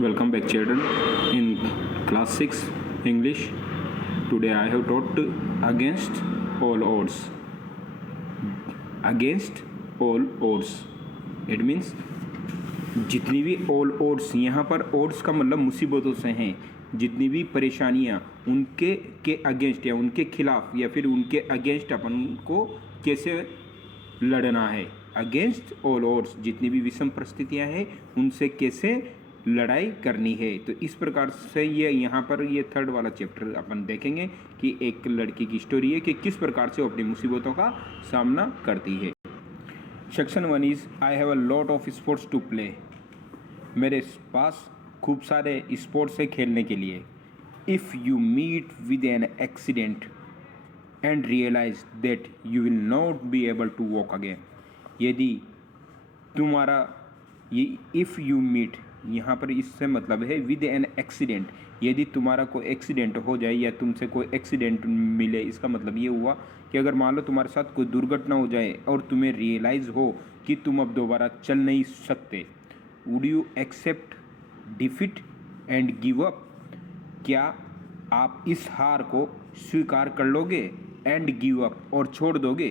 Welcome back, children. In class 6 English, today I have taught against all odds. Against all odds. It means जितनी भी all odds, यहाँ पर odds का मतलब मुसीबतों से हैं, जितनी भी परेशानियाँ उनके के अगेंस्ट या उनके खिलाफ या फिर उनके अगेंस्ट अपन को कैसे लड़ना है. अगेंस्ट ऑल odds, जितनी भी विषम परिस्थितियाँ हैं उनसे कैसे लड़ाई करनी है. तो इस प्रकार से ये यहाँ पर ये थर्ड वाला चैप्टर अपन देखेंगे कि एक लड़की की स्टोरी है कि किस प्रकार से वो अपनी मुसीबतों का सामना करती है. Section 1 is I have a lot of sports to play. मेरे पास खूब सारे स्पोर्ट्स है खेलने के लिए. If you meet with an accident and realise that you will not be able to walk again. यदि तुम्हारा ये इफ़ यू मीट यहाँ पर इससे मतलब है विद एन एक्सीडेंट. यदि तुम्हारा कोई एक्सीडेंट हो जाए या तुमसे कोई एक्सीडेंट मिले, इसका मतलब ये हुआ कि अगर मान लो तुम्हारे साथ कोई दुर्घटना हो जाए और तुम्हें रियलाइज़ हो कि तुम अब दोबारा चल नहीं सकते. Would you accept defeat and give up. क्या आप इस हार को स्वीकार कर लोगे एंड गिव अप और छोड़ दोगे.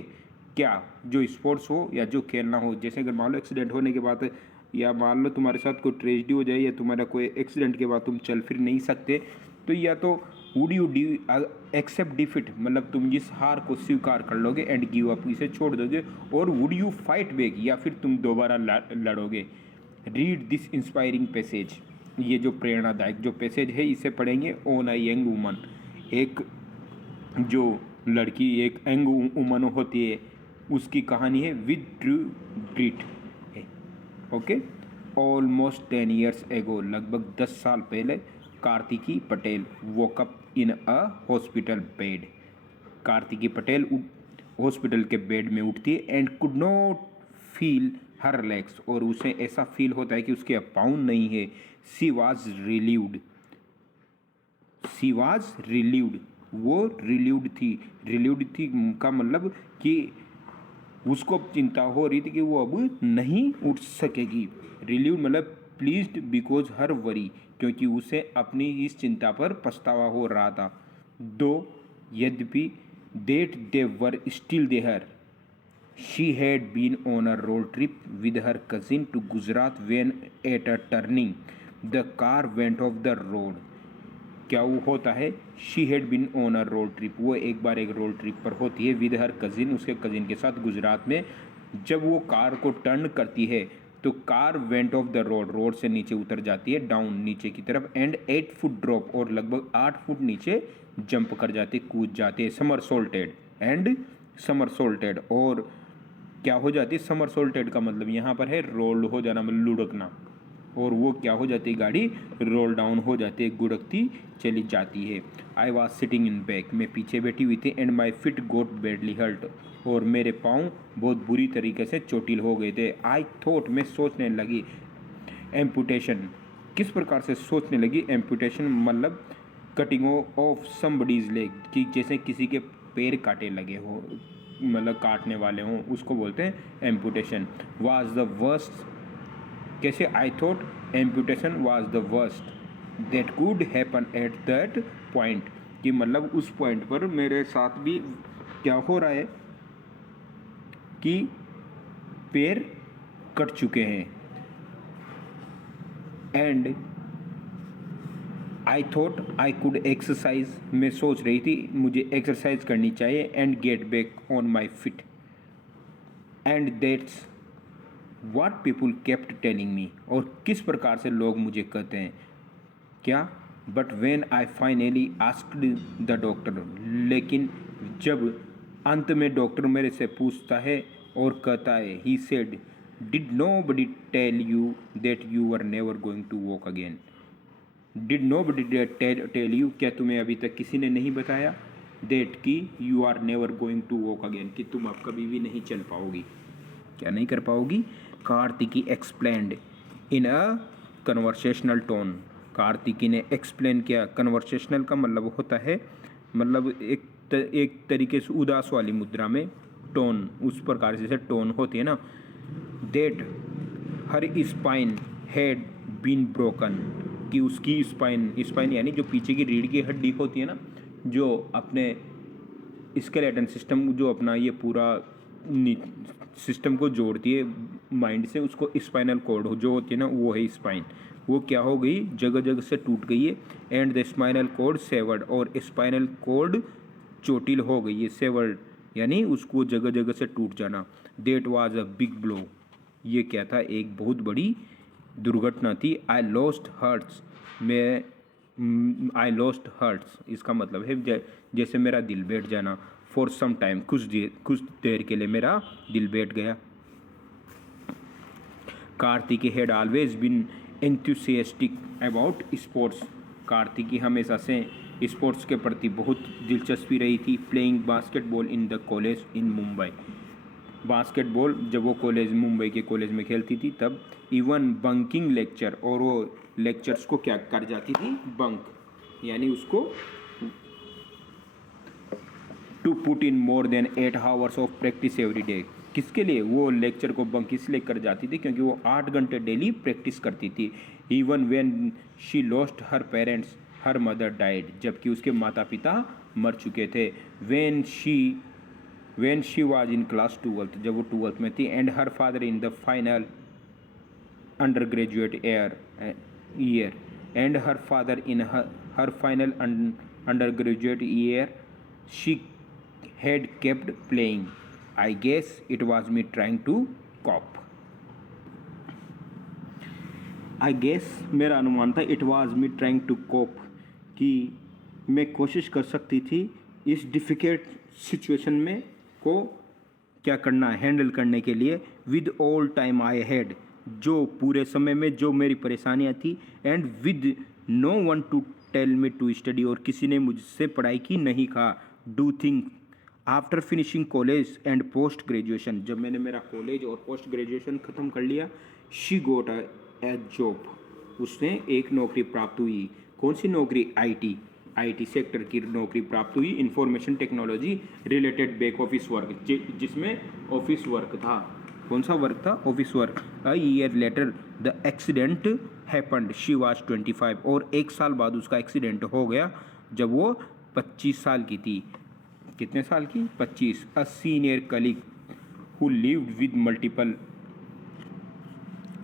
क्या जो स्पोर्ट्स हो या जो खेलना हो, जैसे अगर मान लो एक्सीडेंट होने के बाद या मान लो तुम्हारे साथ कोई ट्रेजेडी हो जाए या तुम्हारा कोई एक्सीडेंट के बाद तुम चल फिर नहीं सकते, तो या तो वुड यू एक्सेप्ट डिफीट मतलब तुम इस हार को स्वीकार कर लोगे एंड गिव अप इसे छोड़ दोगे, और वुड यू फाइट बैक या फिर तुम दोबारा लड़ोगे. Read this inspiring passage. ये जो प्रेरणादायक जो पैसेज है इसे पढ़ेंगे. On a young woman. एक जो लड़की एक यंग वुमन होती है उसकी कहानी है with true grit. Okay. Almost 10 years ago, लगभग 10 साल पहले Kartiki Patel woke up in a hospital bed. Kartiki Patel hospital के बेड में उठती है and could not feel her legs. और उसे ऐसा फील होता है कि उसके पाँव नहीं है. She was relieved. She was relieved. वो रिलीव्ड थी. रिलीव्ड थी का मतलब कि उसको चिंता हो रही थी कि वो अब नहीं उठ सकेगी. रिलीव्ड मतलब प्लीज्ड बिकॉज हर वरी, क्योंकि उसे अपनी इस चिंता पर पछतावा हो रहा था. दो यद्यपि that they were still there. She had been on a road trip with her cousin to Gujarat when at a turning the car went off the road. क्या वो होता है she had been on a road trip. वो एक बार एक road trip पर होती है विद हर कजिन, उसके कजिन के साथ गुजरात में. जब वो कार को टर्न करती है तो car went off the road, road से नीचे उतर जाती है डाउन नीचे की तरफ. एंड 8 फुट ड्रॉप और लगभग 8 फुट नीचे जंप कर जाते कूद जाते. समरसोल्टेड एंड समरसोल्टेड. और क्या हो जाती है समरसोल्टेड का मतलब यहाँ पर है रोल हो जाना मतलब लुढ़कना. और वो क्या हो जाती है गाड़ी रोल डाउन हो जाती है, गुड़कती चली जाती है. I was sitting in back. मैं पीछे बैठी हुई थी. And my feet got badly hurt. और मेरे पाँव बहुत बुरी तरीके से चोटिल हो गए थे. I thought. मैं सोचने लगी. एम्पुटेशन. किस प्रकार से सोचने लगी. एम्पुटेशन मतलब कटिंग ऑफ समबडीज लेग, कि जैसे किसी के पैर काटे लगे हो मतलब काटने वाले हों, उसको बोलते हैं एम्पुटेशन. Was the worst. कैसे. I thought amputation was the worst that could happen at that point. कि मतलब उस पॉइंट पर मेरे साथ भी क्या हो रहा है कि पैर कट चुके हैं. And I thought I could exercise. मैं सोच रही थी मुझे एक्सरसाइज करनी चाहिए. And get back on my fit. And that's What people kept telling me. और किस प्रकार से लोग मुझे कहते हैं क्या. But when I finally asked the doctor. लेकिन जब अंत में डॉक्टर मेरे से पूछता है और कहता है he said did nobody tell you that you were never going to walk again. Did nobody tell you. क्या तुम्हें अभी तक किसी ने नहीं बताया that कि you are never going to walk again, कि तुम अब कभी भी नहीं चल पाओगी. क्या नहीं कर पाओगी. कार्तिकी एक्सप्लेन्ड इन अ कन्वर्सेशनल टोन. कार्तिकी ने एक्सप्लेन किया. कन्वर्सेशनल का मतलब होता है मतलब एक तरीके से उदास वाली मुद्रा में टोन, उस प्रकार से टोन होती है ना. That her spine had been broken. कि उसकी स्पाइन यानी जो पीछे की रीढ़ की हड्डी होती है ना, जो अपने स्केलेटन सिस्टम, जो अपना ये पूरा सिस्टम को जोड़ती है माइंड से, उसको स्पाइनल कॉर्ड जो होती है ना, वो है स्पाइन। वो क्या हो गई, जगह जगह से टूट गई है। And the spinal cord severed, और स्पाइनल कॉर्ड चोटिल हो गई है। सेवर्ड यानी उसको जगह जगह से टूट जाना। That was a big blow, ये क्या था, एक बहुत बड़ी दुर्घटना थी। I lost hearts, I lost hearts इसका मतलब है जैसे मेरा दिल बैठ जाना। फॉर सम टाइम, कुछ देर के लिए मेरा दिल बैठ गया। Kartiki had always been enthusiastic about sports, Kartiki हमेशा से स्पोर्ट्स के प्रति बहुत दिलचस्पी रही थी। Playing basketball in the college in Mumbai, basketball जब वो कॉलेज मुंबई के कॉलेज में खेलती थी तब। इवन बंकिंग लेक्चर, और वो लेक्चर्स को क्या कर जाती थी, बंक, यानी उसको to put in more than 8 hours of practice every day. किसके लिए वो लेक्चर को बंक इसलिए कर जाती थी क्योंकि वो 8 घंटे डेली प्रैक्टिस करती थी। Even when she lost her parents, her mother died, जबकि उसके माता पिता मर चुके थे। When she was in class 12th, जब वो 12th में थी। And her father in the final under graduate year, and her father in her final under graduate year she had kept playing. I guess it was me trying to cope. I guess मेरा अनुमान था, it was me trying to cope, कि मैं कोशिश कर सकती थी इस डिफ़िकल्ट सिचुएशन में को क्या करना, हैंडल करने के लिए। With all time I had, जो पूरे समय में जो मेरी परेशानियाँ थी। And with no one to tell me to study, और किसी ने मुझसे पढ़ाई की नहीं कहा। Do think after finishing college and post graduation, जब मैंने मेरा कॉलेज और पोस्ट ग्रेजुएशन ख़त्म कर लिया। शी गोट अ जॉब, उसने एक नौकरी प्राप्त हुई। कौन सी नौकरी, आईटी सेक्टर की नौकरी प्राप्त हुई। Information technology related back office work, जिसमें ऑफिस वर्क था। कौन सा वर्क था, office work. A year later the accident happened, she was 25, और 1 साल बाद उसका एक्सीडेंट हो गया जब वो 25 साल की थी। कितने साल की, 25। A senior colleague who lived with multiple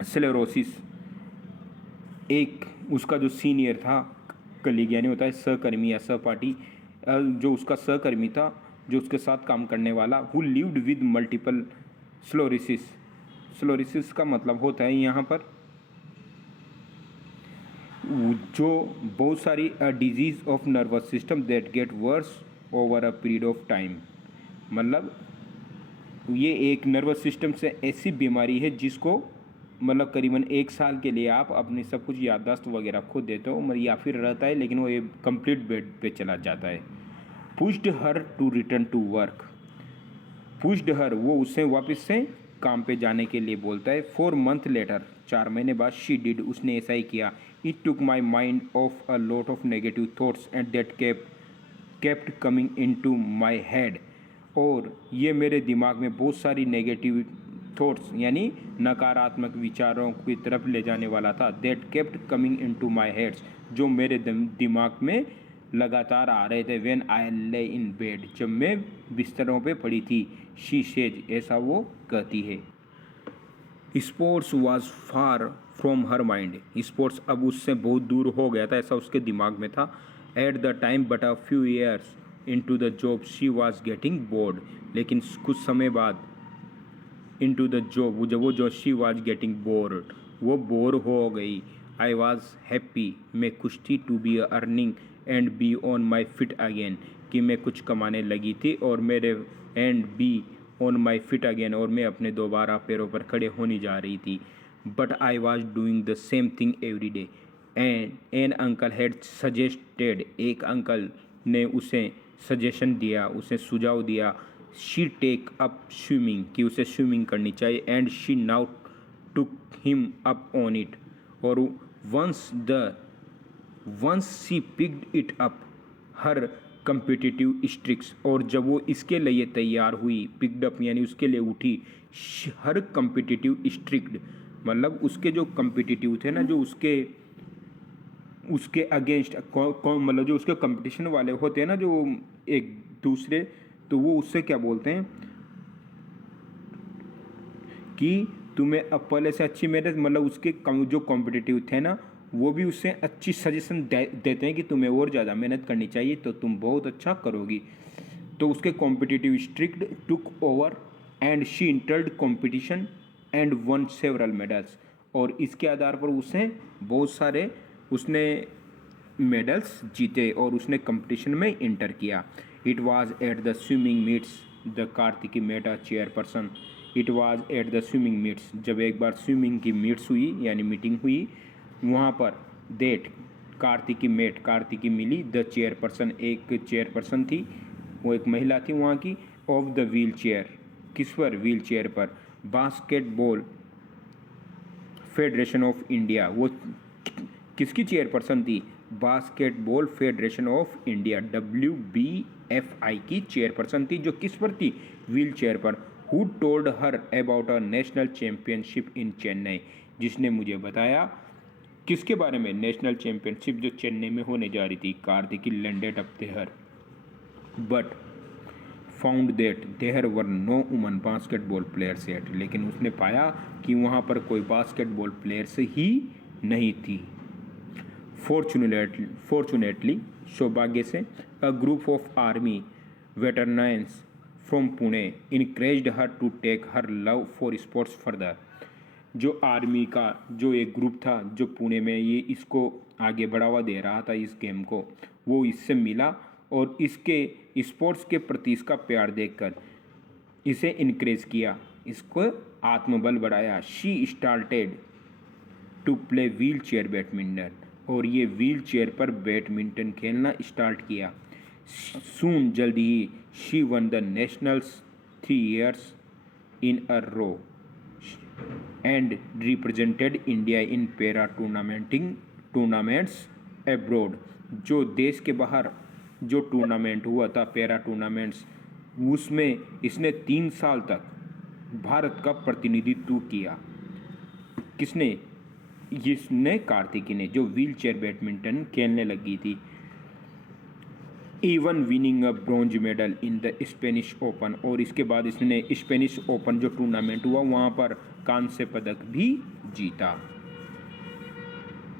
sclerosis, एक उसका जो सीनियर था, कलीग यानी होता है सहकर्मी या सहपाठी, जो उसका सहकर्मी था, जो उसके साथ काम करने वाला। हु लिव्ड विद मल्टीपल स्लोरिसिस, स्लोरिसिस का मतलब होता है यहाँ पर जो बहुत सारी disease of nervous system that get worse over a period of time, मतलब ये एक नर्वस सिस्टम से ऐसी बीमारी है जिसको मतलब करीबन 1 साल के लिए आप अपनी सब कुछ याददाश्त वगैरह खो देते हो, या फिर रहता है लेकिन वो ये कंप्लीट बेड पे चला जाता है। Pushed her to return to work, pushed her वो उससे वापस से काम पे जाने के लिए बोलता है। 4 months लेटर, 4 महीने बाद। शी डिड, उसने ऐसा ही किया। It took my mind of a lot of negative thoughts and that kept coming into my head, और ये मेरे दिमाग में बहुत सारी नेगेटिव थॉट्स यानी नकारात्मक विचारों की तरफ ले जाने वाला था। That kept coming into my heads, जो मेरे दिमाग में लगातार आ रहे थे। व्हेन आई ले इन बेड, जब मैं बिस्तरों पे पड़ी थी। शी सेज, ऐसा वो कहती है। Sports was far from her mind, sports अब उससे बहुत दूर हो गया था, ऐसा उसके दिमाग में था। At the time but a few years into the job she was getting bored, लेकिन कुछ समय बाद इनटू द जॉब, जब वो शी वाज गेटिंग बोर्ड, वो बोर हो गई। आई वाज हैप्पी, मैं खुश थी। To be earning and be on my feet again, कि मैं कुछ कमाने लगी थी और मेरे and be on my feet again, और मैं अपने दोबारा पैरों पर खड़े होने जा रही थी। But I was doing the same thing every day and an uncle had suggested, एक अंकल ने उसे सजेशन दिया, उसे सुझाव दिया। शी टेक अप स्विमिंग, कि उसे स्विमिंग करनी चाहिए। And she now took him up on it, और once she picked it up her competitive streaks, और जब वो इसके लिए तैयार हुई, पिक्ड अप यानी उसके लिए उठी। हर कम्पिटिटिव स्ट्रिक्ट मतलब उसके जो कम्पिटिटिव थे ना, जो उसके उसके अगेंस्ट मतलब जो उसके कंपटीशन वाले होते हैं ना जो एक दूसरे, तो वो उससे क्या बोलते हैं कि तुम्हें अब पहले से अच्छी मेहनत, मतलब उसके जो कॉम्पिटिटिव थे ना वो भी उससे अच्छी सजेशन देते हैं कि तुम्हें और ज़्यादा मेहनत करनी चाहिए तो तुम बहुत अच्छा करोगी। तो उसके competitive strict took over and she entered competition and one several medals, और इसके आधार पर उसने बहुत सारे उसने मेडल्स जीते और उसने कंपटीशन में इंटर किया। It was at the swimming meets द Kartiki met a chairperson. It was at the swimming meets, जब एक बार स्विमिंग की मीट्स हुई यानी मीटिंग हुई वहाँ पर डेट कार्तिकी मेट, कार्तिकी मिली द चेयरपर्सन, एक चेयरपर्सन थी, वो एक महिला थी वहाँ की, ऑफ द व्हील चेयर, किस पर, व्हील चेयर पर, बास्केटबॉल फेडरेशन ऑफ इंडिया, वो किसकी चेयरपर्सन थी, basketball federation of India WBFI की चेयरपर्सन थी, जो किस पर थी, व्हील चेयर पर। Who told her about a national championship in Chennai, जिसने मुझे बताया किसके बारे में, नेशनल चैम्पियनशिप जो चेन्नई में होने जा रही थी, Kartiki landed up there but found that there were no woman basketball players yet, लेकिन उसने पाया कि वहाँ पर कोई बास्केटबॉल प्लेयर्स ही नहीं थी। फॉर्चुनेटली, सौभाग्य से, a group of army veterans from Pune encouraged her to take her love for sports further. जो आर्मी का जो एक ग्रुप था जो पुणे में ये इसको आगे बढ़ावा दे रहा था इस गेम को, वो इससे मिला और इसके स्पोर्ट्स के प्रति इसका प्यार देखकर इसे इनक्रेज किया, इसको आत्मबल बढ़ाया। She started to play wheelchair badminton, और ये व्हील चेयर पर बैडमिंटन खेलना स्टार्ट किया। सून, जल्दी ही, she won the nationals 3 years in a row and represented India in para tournaments abroad. जो देश के बाहर जो टूर्नामेंट हुआ था पैरा टूर्नामेंट्स, उसमें इसने 3 साल तक भारत का प्रतिनिधित्व किया। किसने, इसने, कार्तिकी ने, जो व्हील चेयर बैडमिंटन खेलने लगी थी। Even winning a bronze medal in the Spanish open, और इसके बाद इसने स्पेनिश ओपन जो टूर्नामेंट हुआ वहाँ पर कांस्य पदक भी जीता।